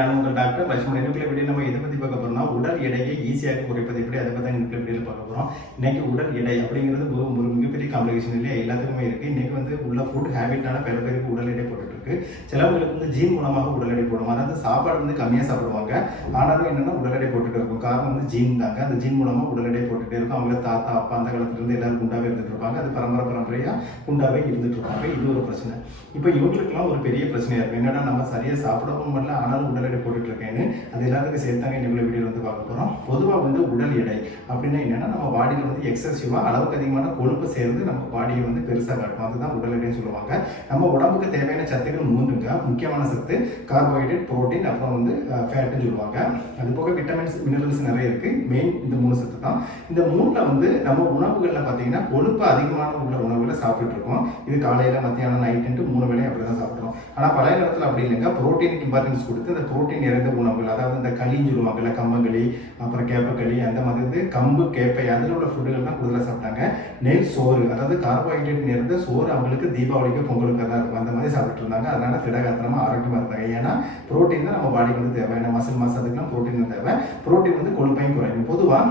நான் உங்கள் டாக்டர் லட்சுமணன் இன்னைக்கு வீடியோ நம்ம எதை பற்றி பார்க்க போகிறோம்னா உடல் எடையை ஈஸியாக குறைப்பது எப்படி? அதை பற்றி இன்னைக்கு வீடியோவில் பார்க்க போகிறோம் இன்னைக்கு உடல் எடை அப்படிங்கிறது ஒரு ஒரு மிகப்பெரிய காம்ப்ளிகேஷன் இல்லையா? எல்லாத்துக்குமே இருக்குது இன்னைக்கு வந்து உள்ள ஃபுட் ஹேபிட்டான பல பேருக்கு உடல் எடை போட்டுட்டு இருக்கு. சிலவங்களுக்கு வந்து ஜீன் மூலமாக உடல் எடை போடும். அதாவது சாப்பாடு வந்து கம்மியாக சாப்பிடுவாங்க. ஆனாலும் என்னென்னா உடல் எடை போட்டுட்டு இருக்கும். காரணம் வந்து ஜீன் தாங்க. அந்த ஜீன் மூலமாக உடல் எடை போட்டுட்டு இருக்கும். அவங்க தாத்தா அப்பா அந்த காலத்துலேருந்து எல்லாரும் குண்டாவே இருந்துட்டு இருப்பாங்க. அது பரம்பரை பரம்பரையாக குண்டாகவே இருந்துட்டு இருப்பாங்க. இது ஒரு பிரச்சனை. இப்போ இவங்களுக்குலாம் ஒரு பெரிய பிரச்சனையாக இருக்கும். என்னன்னா நம்ம சரியாக சாப்பிடவும் பண்ணல ஆனாலும் உடல் எடை போட்டுட்டு இருக்கேன்னு அது எல்லாத்துக்கும் சேர்த்தாங்க. இன்னைக்கு வீடியோ வந்து பார்க்க போறோம். பொதுவாக வந்து உடல் எடை அப்படின்னா என்னன்னா நம்ம பாடியில் வந்து எக்ஸசிவாக அளவுக்கு அதிகமான கொழுப்பு சேர்ந்து நம்ம பாடியை வந்து பெருசாக காட்டும். அதுதான் உடல் எடைன்னு சொல்லுவாங்க. நம்ம உடம்புக்கு தேவையான சத்துக்கள் மூன்றுங்க. முக்கியமான சத்து கார்போஹைட்ரேட் ப்ரோட்டீன் அப்புறம் வந்து ஃபேட்டுன்னு சொல்லுவாங்க. அது போக விட்டமின்ஸ் மினரல்ஸ் நிறைய இருக்கு. மெயின் இந்த மூணு சத்து தான். இந்த மூணில் வந்து நம்ம உணவுகளில் பார்த்தீங்கன்னா கொழுப்பு அதிகமான உள்ள உணவுகளை சாப்பிட்டு இருக்கோம். இது காலையில் மத்தியானம் நைட்டுன்ட்டு மூணு வேளையும் அப்படி தான் சாப்பிட்றோம். ஆனால் பழைய நேரத்தில் அப்படி இல்லைங்க. ப்ரோட்டீனுக்கு இம்பார்ட்டன்ஸ் கொடுத்து அந்த புரோட்டீன் நிறைந்த உணவுகள் அதாவது இந்த களின்னு சொல்லுவாங்கல்ல கம்பங்களி அப்புறம் கேப்பக்களி அந்த மாதிரி வந்து கம்பு கேப்பை அதில் உள்ள ஃபுட்டுகள் தான் கூடுதலாக சாப்பிட்டாங்க. நெல் சோறு அதாவது கார்போஹைட்ரேட் நிறைந்த சோறு அவங்களுக்கு தீபாவளிக்கு பொங்கலுக்கு தான் இருக்கும். அந்த மாதிரி சாப்பிட்டு இருந்தாங்க. அதனால திடகாத்திரமாக ஆரோக்கியமாக இருந்தாங்க. ஏன்னா புரோட்டீன் தான் நம்ம பாடிக்கு வந்து தேவை. ஏன்னா மசில் மாசத்துக்குலாம் அதுக்கெல்லாம் புரோட்டீன் தான் தேவை. புரோட்டீன் வந்து கொழுப்பையும் குறையும் பொதுவாக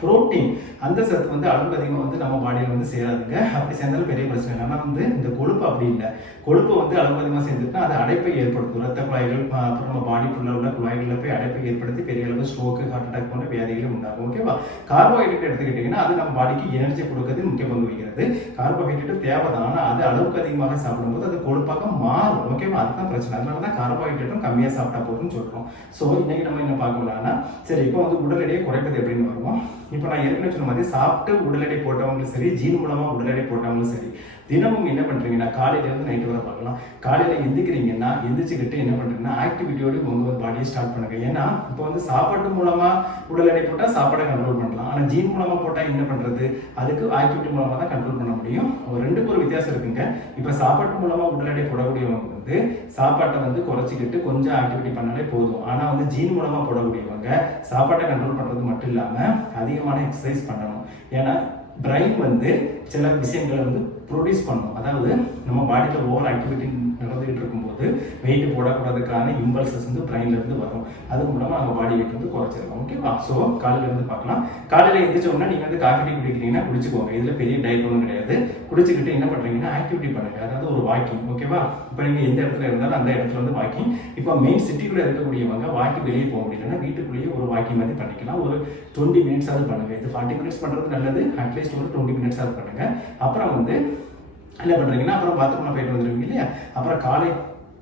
புரோட்டீன். அந்த சத்து வந்து அளவுக்கு அதிகமாக வந்து நம்ம பாடியில் வந்து சேராதுங்க. அப்படி சேர்ந்தாலும் பெரிய பிரச்சனை இல்லை. ஆனால் வந்து இந்த கொழுப்பு அப்படி இல்லை. கொழுப்பு வந்து அளவுக்கு அதிகமாக சேர்ந்துட்டுனா அது அடைப்பை ஏற்படுத்தும். ரத்த குழாய்கள் அப்புறம் நம்ம பாடி ஃபுல்லாக உள்ள குழாய்களில் போய் அடைப்பை ஏற்படுத்தி பெரிய அளவு ஸ்ட்ரோக்கு ஹார்ட் அட்டாக் போன்ற வியாதிகளும் உண்டாகும். ஓகேவா கார்போஹைட்ரேட் எடுத்துக்கிட்டிங்கன்னா அது நம்ம பாடிக்கு எனர்ஜி கொடுக்கறது முக்கிய பங்கு வகிக்கிறது. கார்போஹைட்ரேட் தேவை தான் ஆனால் அது அளவுக்கு அதிகமாக சாப்பிடும்போது அது கொழுப்பாக மாறும். ஓகேவா அதுதான் பிரச்சனை. அதனால தான் கார்போஹைட்ரேட்டும் கம்மியாக சாப்பிட்டா போதும்னு சொல்கிறோம் ஸோ இன்னைக்கு நம்ம என்ன பார்க்கலாம்னா சரி இப்போ வந்து உடல் எடையை குறைப்பது எப்படின்னு வருவோம் இப்போ நான் ஏற்கனவே சொன்ன மாதிரி சாப்பிட்டு உடல் எடை போட்டவங்களும் சரி ஜீன் மூலமாக உடல் எடை போட்டவங்களும் சரி தினமும் என்ன பண்ணுறீங்கன்னா காலையிலேருந்து நைட்டு வரை பார்க்கலாம். காலையில் எந்திக்கிறீங்கன்னா எந்திரிச்சுக்கிட்டு என்ன பண்ணுறீங்கன்னா ஆக்டிவிட்டியோடு உங்கள் பாடியை ஸ்டார்ட் பண்ணுங்கள் ஏன்னா இப்போ வந்து சாப்பாட்டு மூலமாக உடல் எடை போட்டால் சாப்பாடை கண்ட்ரோல் பண்ணலாம். ஆனால் ஜீன் மூலமாக போட்டால் என்ன பண்ணுறது அதுக்கு ஆக்டிவிட்டி மூலமாக தான் கண்ட்ரோல் பண்ண முடியும். ஒரு ரெண்டுக்கும் ஒரு வித்தியாசம் இருக்குங்க. இப்போ சாப்பாட்டு மூலமாக உடல் எடை போடக்கூடியவங்க வந்து சாப்பாட்டை வந்து குறைச்சிக்கிட்டு கொஞ்சம் ஆக்டிவிட்டி பண்ணாலே போதும். ஆனால் வந்து ஜீன் மூலமாக போடக்கூடியவங்க சாப்பாட்டை கண்ட்ரோல் பண்ணுறது மட்டும் இல்லாமல் அதிகமான எக்ஸசைஸ் பண்ணணும். ஏன்னா பிரைன் வந்து சில விஷயங்களை வந்து ப்ரொடியூஸ் பண்ணும். அதாவது நம்ம பாடியில் ஓவர் ஆக்டிவிட்டி நடந்துகிட்டு இருக்கும்போது வெயிட் போடக்கூடாதுக்கான இம்பல்சஸ் வந்து பிரைன்லேருந்து வரும். அது மூலமாக நம்ம பாடி வெயிட் வந்து குறைச்சிருக்கோம். ஓகேவா ஸோ காலையிலேருந்து பார்க்கலாம். காலையில் எழுந்திரிச்ச உடனே நீங்கள் வந்து காஃபி டீ குடிக்கிறீங்கன்னா குடிச்சுக்கோங்க. இதில் பெரிய டயட் ஒன்றும் கிடையாது. குடிச்சுக்கிட்டு என்ன பண்ணுறீங்கன்னா ஆக்டிவிட்டி பண்ணுங்கள் அதாவது ஒரு வாக்கிங் ஓகேவா இப்போ நீங்கள் எந்த இடத்துல இருந்தாலும் அந்த இடத்துல வந்து வாக்கிங் இப்போ மெயின் சிட்டிக்குள்ளே இருக்கக்கூடியவங்க வாக்கிங் வெளியே போக முடியலன்னா வீட்டுக்குள்ளேயே ஒரு வாக்கிங் மாதிரி பண்ணிக்கலாம். ஒரு டுவெண்ட்டி மினிட்ஸாவது பண்ணுங்கள் இது ஃபார்ட்டி மினிட்ஸ் பண்ணுறது நல்லது. அட்லீஸ்ட் ஒரு டுவெண்ட்டி மினிட்ஸாவது பண்ணுங்க. அப்புறம் வந்து என்ன பண்றீங்கன்னா அப்புறம் பாத்ரூம்ல போயிட்டு வந்துடுவீங்க இல்லையா? அப்புறம் காலை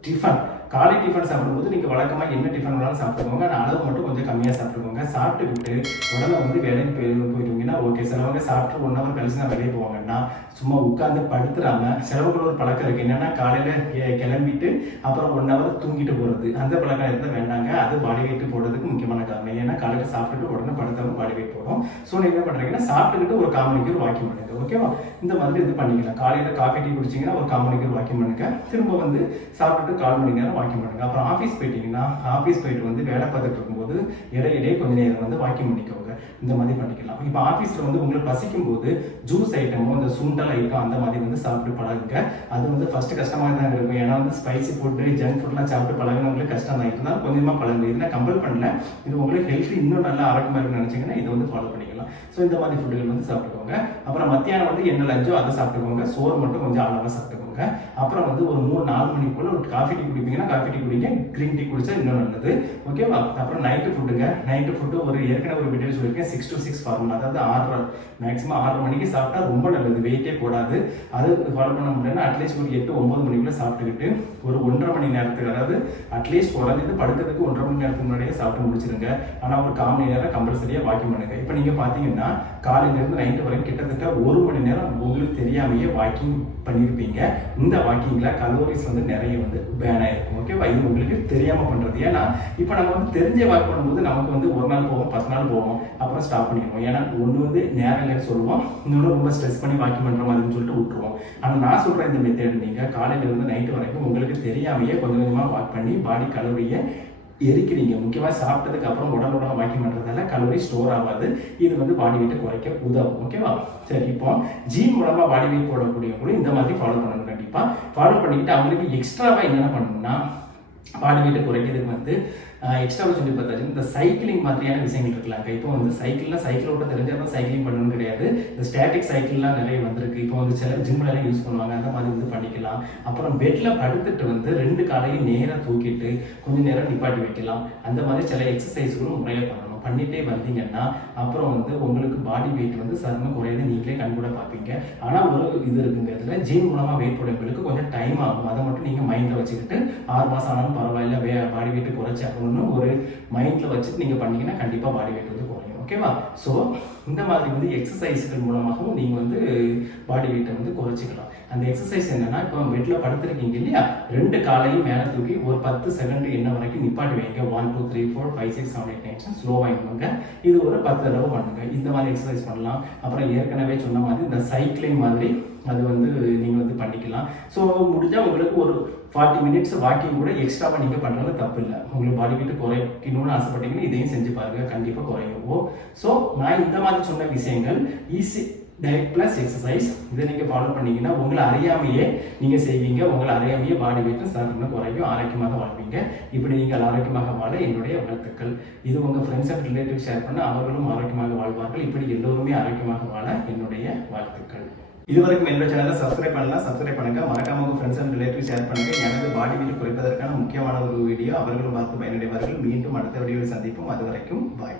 டிஃபன் காலை டிஃபன் சாப்பிடும்போது நீங்கள் வழக்கமாக என்ன டிஃபன் வேணாலும் சாப்பிட்டுக்கோங்க. ஆனால் அளவு மட்டும் கொஞ்சம் கம்மியாக சாப்பிட்டுக்கோங்க. சாப்பிட்டுக்கிட்டு உடனே வந்து வேலைக்கு போய் போயிடுவீங்கன்னா ஓகே சிலவங்க சாப்பிட்டு ஒன் ஹவர் கழிச்சு தான் வெளியே போவாங்கன்னா சும்மா உட்காந்து படுத்துறாம செலவுகள் ஒரு பழக்கம் இருக்குது என்னென்னா காலையில் கிளம்பிட்டு அப்புறம் ஒன் ஹவர் தூங்கிட்டு போகிறது அந்த பழக்கம் இருந்தால் வேண்டாங்க. அது பாடி வெயிட் போடுறதுக்கு முக்கியமான காரணம். ஏன்னா காலையில் சாப்பிட்டுட்டு உடனே படுத்தவங்க பாடி வெயிட் போடும். ஸோ நீங்கள் என்ன பண்ணுறீங்கன்னா சாப்பிட்டுக்கிட்டு ஒரு காமனிக்கு வாக்கிங் பண்ணுங்க. ஓகேவா இந்த மாதிரி இது பண்ணிக்கலாம். காலையில் காஃபி டீ குடிச்சிங்கன்னா ஒரு காமனிக்கு வாக்கிங் பண்ணுங்க. திரும்ப வந்து சாப்பிட்டுட்டு கால் மணி நேரம் வாக்கிங் பண்ணுங்க. அப்புறம் ஆஃபீஸ் போயிட்டீங்கன்னா ஆஃபீஸ் போயிட்டு வந்து வேலை பார்த்துட்டு இருக்கும்போது இடையிடையே கொஞ்ச நேரம் வந்து வாக்கிங் பண்ணிக்கோங்க. இந்த மாதிரி பண்ணிக்கலாம். இப்போ ஆஃபீஸில் வந்து உங்களுக்கு பசிக்கும் போது ஜூஸ் ஐட்டமோ இந்த சுண்டல் ஐட்டம் அந்த மாதிரி வந்து சாப்பிட்டு பழகுங்க. அது வந்து ஃபர்ஸ்ட் கஷ்டமாக தான் இருக்கும். ஏன்னா வந்து ஸ்பைசி ஃபுட்டு ஜங்க் ஃபுட்லாம் சாப்பிட்டு பழகினவங்களுக்கு கஷ்டம் தான். இருந்தால் கொஞ்சமாக பழகுங்க. இதில் கம்பல் பண்ணல. இது உங்களுக்கு ஹெல்த் இன்னும் நல்லா ஆரோக்கியமாக இருக்குன்னு நினச்சிங்கன்னா இதை வந்து ஃபாலோ பண்ணிக்கலாம். ஸோ இந்த மாதிரி ஃபுட்டுகள் வந்து சாப்பிட்டுக்கோங்க. அப்புறம் மத்தியானம் வந்து என்ன லஞ்சோ அதை சாப்பிட்டுக்கோங்க. சோறு மட்டும் கொஞ்சம் அளவாக சாப்பிட்டுக்கோங்க. அப்புறம் வந்து ஒரு மூணு நாலு மணிக்குள்ளே ஒரு காஃபி டீ குடிப்பீங்கன்னா காஃபி டீ குடிங்க. க்ரீன் டீ குடிச்சா இன்னும் நல்லது. ஓகேவா அப்புறம் நைட்டு ஃபுட்டுங்க நைட்டு ஃபுட்டு ஒரு ஏற்கனவே ஒரு வீடியோ சொல்லியிருக்கேன். சிக்ஸ் டு சிக்ஸ் ஃபார்முலா அதாவது ஆறு மேக்ஸிமம் ஆறு மணிக்கு சாப்பிட்டா ரொம்ப நல்லது. வெயிட்டே போடாது. அது ஃபாலோ பண்ண முடியலன்னா அட்லீஸ்ட் ஒரு எட்டு ஒன்பது மணிக்குள்ள சாப்பிட்டுக்கிட்டு ஒரு ஒன்றரை மணி நேரத்துக்கு அதாவது அட்லீஸ்ட் குறைஞ்சது படுக்கிறதுக்கு ஒன்றரை மணி நேரத்துக்கு முன்னாடியே சாப்பிட்டு முடிச்சிருங்க. ஆனால் ஒரு கால் மணி நேரம் கம்பல்சரியாக வாக்கிங் பண்ணுங்க. இப்போ நீங்கள் பார்த்தீங்கன்னா காலையிலேருந்து நைட்டு வரைக்கும் கிட்டத்தட்ட ஒரு மணி நேரம் உங்களுக்கு தெரியாமையே வாக்கிங் பண்ணியிருப்பீங்க இந்த வாக்கிங்கில் கலோரிஸ் வந்து நிறைய வந்து பேன் ஆயிருக்கும். ஓகேவா இது உங்களுக்கு தெரியாமல் பண்ணுறது ஏன்னா இப்போ நம்ம வந்து தெரிஞ்ச வாக் பண்ணும்போது நமக்கு வந்து ஒரு நாள் போவோம் பத்து நாள் போவோம் அப்புறம் ஸ்டாப் பண்ணிடுவோம். ஏன்னா ஒன்று வந்து நேரம் இல்லைன்னு சொல்லுவோம். இன்னொன்று ரொம்ப ஸ்ட்ரெஸ் பண்ணி வாக்கிங் பண்ணுற மாதிரின்னு சொல்லிட்டு விட்டுருவோம். ஆனால் நான் சொல்கிற இந்த மெத்தேட் நீங்கள் காலையிலேருந்து நைட்டு வரைக்கும் உங்களுக்கு தெரியாமையே கொஞ்சம் கொஞ்சமாக வாக் பண்ணி பாடி கலோரியை எரிக்கிறீங்க. முக்கியமாக சாப்பிட்டதுக்கு அப்புறம் உடம்புட வாக்கிங் பண்ணுறதால கலோரி ஸ்டோர் ஆகாது. இது வந்து பாடி வெயிட்டை குறைக்க உதவும். ஓகேவா சரி இப்போ ஜீன் மூலமாக பாடி வெயிட் போடக்கூடியவங்களும் இந்த மாதிரி ஃபாலோ பண்ணணும் கண்டிப்பாக ஃபாலோ பண்ணிக்கிட்டு அவங்களுக்கு எக்ஸ்ட்ராவாக என்னென்ன பண்ணணும்னா பாடி வெயிட்டை குறைக்கிறதுக்கு வந்து எக்ஸ்ட்ரா சொல்லி பார்த்தாச்சு. இந்த சைக்கிளிங் மாதிரியான விஷயங்கள் இருக்கலாங்க இப்போ வந்து சைக்கிள்லாம் சைக்கிள் ஓட்ட தெரிஞ்சால் தான் சைக்கிளிங் பண்ணணும்னு கிடையாது. இந்த ஸ்டாட்டிக் சைக்கிள்லாம் நிறைய வந்திருக்கு. இப்போ வந்து சில ஜிம்மில் எல்லாம் யூஸ் பண்ணுவாங்க. அந்த மாதிரி வந்து பண்ணிக்கலாம். அப்புறம் பெட்டில் படுத்துட்டு வந்து ரெண்டு காலையும் நேராக தூக்கிட்டு கொஞ்ச நேரம் நிப்பாட்டி வைக்கலாம். அந்த மாதிரி சில எக்ஸசைஸ்களும் முறையாக பண்ணலாம். பண்ணிகிட்டே வந்தீங்கன்னா அப்புறம் வந்து உங்களுக்கு பாடி வெயிட் வந்து சர்ம குறையுது. நீங்களே கண் கூட பார்ப்பீங்க. ஆனால் ஒரு இது இருக்குங்க. இதில் ஜீன் மூலமாக வெயிட் போடுறவங்களுக்கு கொஞ்சம் டைம் ஆகும். அதை மட்டும் நீங்கள் மைண்டில் வச்சுக்கிட்டு ஆறு மாதம் ஆனாலும் பரவாயில்ல வே பாடி வெயிட் குறைச்சாகணும்னு ஒரு மைண்டில் வச்சுட்டு நீங்கள் பண்ணீங்கன்னா கண்டிப்பாக பாடி வெயிட் வந்து ஓகேவா ஸோ இந்த மாதிரி வந்து எக்ஸசைஸ்கள் மூலமாகவும் நீங்கள் வந்து பாடி வெயிட்டை வந்து குறைச்சிக்கலாம். அந்த எக்ஸசைஸ் என்னென்னா இப்போ பெட்டில் படுத்துருக்கீங்க இல்லையா? ரெண்டு காலையும் மேலே தூக்கி ஒரு பத்து செகண்ட் என்ன வரைக்கும் நிப்பாட்டி வைங்க. One two three four five six seven eight nine ஸ்லோவாக பண்ணுங்க இது ஒரு பத்து தடவை பண்ணுங்க. இந்த மாதிரி எக்ஸசைஸ் பண்ணலாம். அப்புறம் ஏற்கனவே சொன்ன மாதிரி இந்த சைக்கிளிங் மாதிரி அது வந்து நீங்கள் வந்து பண்ணிக்கலாம். ஸோ முடிஞ்சால் உங்களுக்கு ஒரு ஃபார்ட்டி மினிட்ஸ் வாக்கிங் கூட எக்ஸ்ட்ராவாக நீங்கள் பண்ணுறது தப்பு இல்லை. உங்களுக்கு பாடி வெயிட் குறைக்கணும்னு ஆசைப்பட்டீங்கன்னா இதையும் செஞ்சு பாருங்கள் கண்டிப்பாக குறையும். ஸோ நான் இந்த மாதிரி சொன்ன விஷயங்கள் ஈஸி டயட் ப்ளஸ் எக்ஸசைஸ் இதை நீங்கள் ஃபாலோ பண்ணீங்கன்னா உங்களை அறியாமையே நீங்கள் செய்வீங்க. உங்களை அறியாமையே பாடி வெயிட்டும் சரக்குன்னு குறையும். ஆரோக்கியமாக வாழ்வீங்க. இப்படி நீங்கள் ஆரோக்கியமாக வாழ என்னுடைய வாழ்த்துக்கள். இது உங்கள் ஃப்ரெண்ட்ஸ் அண்ட் ரிலேட்டிவ் ஷேர் பண்ண அவர்களும் ஆரோக்கியமாக வாழ்வார்கள். இப்படி எல்லோருமே ஆரோக்கியமாக வாழ என்னுடைய வாழ்த்துக்கள். இது வரைக்கும் என்னோட சேனலை சப்ஸ்கிரைப் பண்ணலாம் சப்ஸ்கிரைப் பண்ணுங்க. மறக்காம உங்க ஃப்ரெண்ட்ஸ் அண்ட் ரிலேட்டிவ் ஷேர் பண்ணுங்க. எனது பாடி வெயிட் குறைப்பதற்கான முக்கியமான ஒரு வீடியோ அவர்களும் பார்த்து பயனடைவார்கள். மீண்டும் அடுத்த வீடியோவில் சந்திப்போம். அது வரைக்கும் பாய்